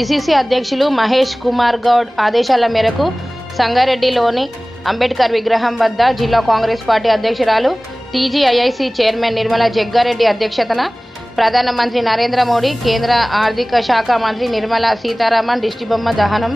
PCC అధ్యక్షులు మహేష్ కుమార్ గౌడ్ ఆదేశాల మేరకు సంగారెడ్డిలోని అంబేద్కర్ విగ్రహం వద్ద జిల్లా కాంగ్రెస్ పార్టీ అధ్యక్షురాలు టీజీఐఐసి చైర్మన్ నిర్మలా జగ్గారెడ్డి అధ్యక్షతన ప్రధానమంత్రి నరేంద్ర మోడీ, కేంద్ర ఆర్థిక శాఖ మంత్రి నిర్మలా సీతారామన్ దిష్టిబొమ్మ దహనం,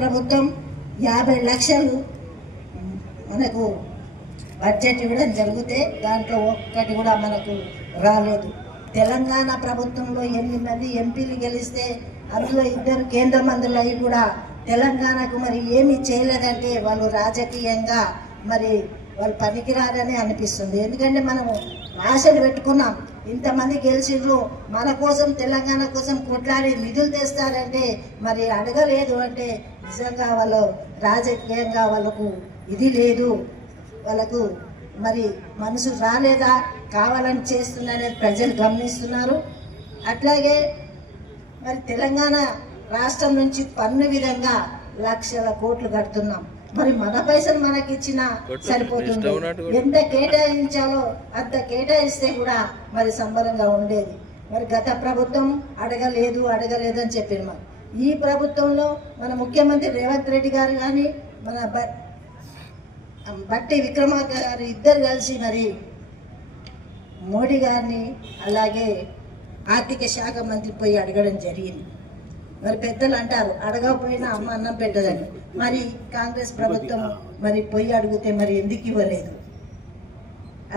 ప్రభుత్వం 50 లక్షలు మనకు బడ్జెట్ ఇవ్వడం జరిగితే దాంట్లో ఒక్కటి కూడా మనకు రాలేదు. తెలంగాణ ప్రభుత్వంలో 8 మంది ఎంపీలు గెలిస్తే అందులో 2 కేంద్ర మంత్రులు అవి కూడా తెలంగాణకు మరి ఏమీ చేయలేదంటే వాళ్ళు రాజకీయంగా మరి వాళ్ళు పనికిరాదని అనిపిస్తుంది. ఎందుకంటే మనము ఆశలు పెట్టుకున్నాం, ఇంతమంది గెలిచిండ్రు, మన కోసం తెలంగాణ కోసం కొట్లాడి నిధులు తెస్తారంటే మరి అడగలేదు అంటే నిజంగా వాళ్ళు రాజకీయంగా వాళ్ళకు ఇది లేదు, వాళ్ళకు మరి మనసు రాలేదా, కావాలని చేస్తుందనేది ప్రజలు గమనిస్తున్నారు. అట్లాగే మరి తెలంగాణ రాష్ట్రం నుంచి పన్ను విధంగా లక్షల కోట్లు కడుతున్నాం, మరి మన పైసలు మనకి ఇచ్చినా సరిపోతుంది. ఎంత కేటాయించాలో అంత కేటాయిస్తే కూడా మరి సంబరంగా ఉండేది. మరి గత ప్రభుత్వం అడగలేదు అని చెప్పారు. మరి ఈ ప్రభుత్వంలో మన ముఖ్యమంత్రి రేవంత్ రెడ్డి గారు కానీ మన బట్టి విక్రమార్క గారు ఇద్దరు కలిసి మరి మోడీ గారిని అలాగే ఆర్థిక శాఖ మంత్రి పోయి అడగడం జరిగింది. మరి పెద్దలు అంటారు అడగకపోయినా అమ్మ అన్నం పెట్టదని. మరి కాంగ్రెస్ ప్రభుత్వం మరి పోయి అడిగితే మరి ఎందుకు ఇవ్వలేదు?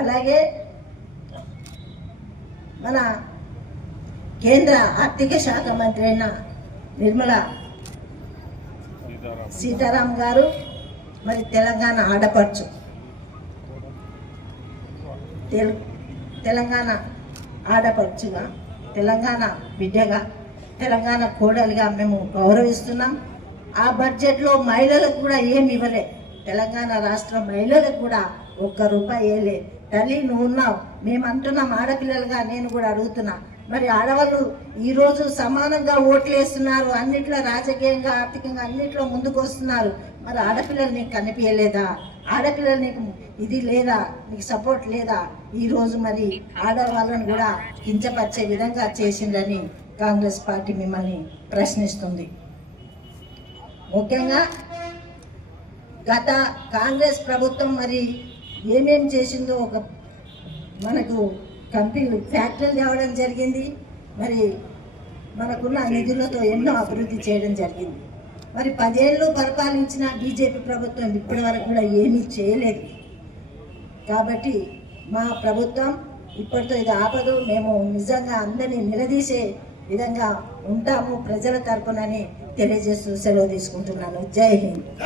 అలాగే మన కేంద్ర ఆర్థిక శాఖ మంత్రి అయిన నిర్మలా సీతారామన్ గారు మరి తెలంగాణ ఆడపడుచు, తెలంగాణ ఆడపడుచుగా, తెలంగాణ బిడ్డగా, తెలంగాణ కోడలిగా మేము గౌరవిస్తున్నాం. ఆ బడ్జెట్లో మహిళలకు కూడా ఏమి ఇవ్వలే, తెలంగాణ రాష్ట్ర మహిళలకు కూడా ₹1 వేయలే. తల్లి నువ్వు ఉన్నావు, మేము అంటున్నాం ఆడపిల్లలుగా, నేను కూడా అడుగుతున్నా. మరి ఆడవాళ్ళు ఈరోజు సమానంగా ఓట్లు వేస్తున్నారు, అన్నిట్లో రాజకీయంగా ఆర్థికంగా అన్నిట్లో ముందుకు వస్తున్నారు. మరి ఆడపిల్లలు నీకు కనిపించలేదా? ఆడపిల్లలు నీకు ఇది లేదా, నీకు సపోర్ట్ లేదా? ఈరోజు మరి ఆడవాళ్ళని కూడా కించపరిచే విధంగా చేసిందని కాంగ్రెస్ పార్టీ మిమ్మల్ని ప్రశ్నిస్తుంది. ముఖ్యంగా గత కాంగ్రెస్ ప్రభుత్వం మరి ఏమేం చేసిందో మనకు కంపెనీలు ఫ్యాక్టరీలు తేవడం జరిగింది. మరి మనకున్న నిధులతో ఎన్నో అభివృద్ధి చేయడం జరిగింది. మరి 10 ఏళ్ళు పరిపాలించిన బీజేపీ ప్రభుత్వం ఇప్పటి వరకు కూడా ఏమీ చేయలేదు. కాబట్టి మా ప్రభుత్వం ఇప్పటితో ఇది ఆపదు. మేము నిజంగా అందరినీ నిలదీసే విధంగా ఉంటాము ప్రజల తరపునని తెలియజేస్తూ సెలవు తీసుకుంటున్నాను. జై హింద్.